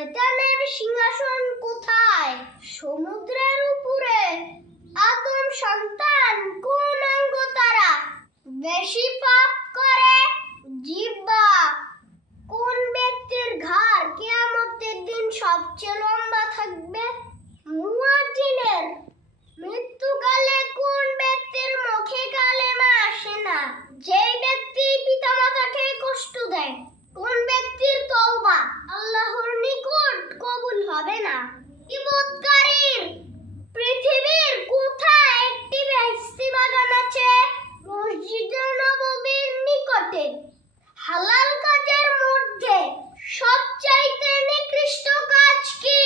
শয়তানের সিংহাসন কোথায়? সমুদ্রের উপরে। আদম সন্তান কোন অঙ্গ তারা? বেশি বলেন হালাল কাজের মধ্যে সবচাইতে নিকৃষ্ট কাজ কি?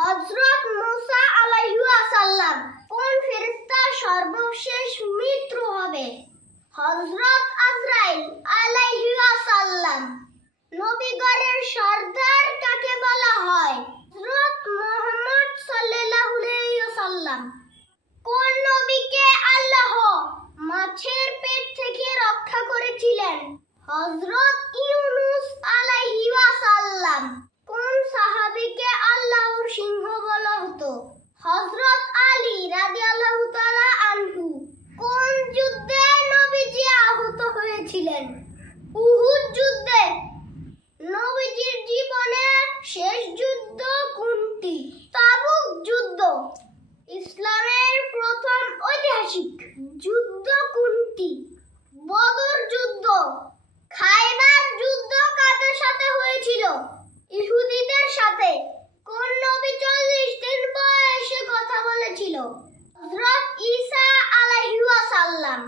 হযরত মুসা আলাইহাসাল্লাম কোন ফেরেশতা সর্বশেষ মৃত্যু হবে? হজরত মতো। হযরত আলী রাদিয়াল্লাহু তাআলা আনহু কোন যুদ্ধে নবীজি আহত হয়েছিলেন? উহুদ যুদ্ধে। নবীজির জীবনে শেষ যুদ্ধ কোনটি? তাবুক যুদ্ধ। ইসলামের প্রথম ঐতিহাসিক যুদ্ধ কোনটি? বদর যুদ্ধ। খাইবার যুদ্ধ কাদের সাথে হয়েছিল? ইহুদিদের সাথে। কোন নবী চল্লিশ দিন বয়সে কথা বলেছিল? হযরত ঈসা আলাইহিস সালাম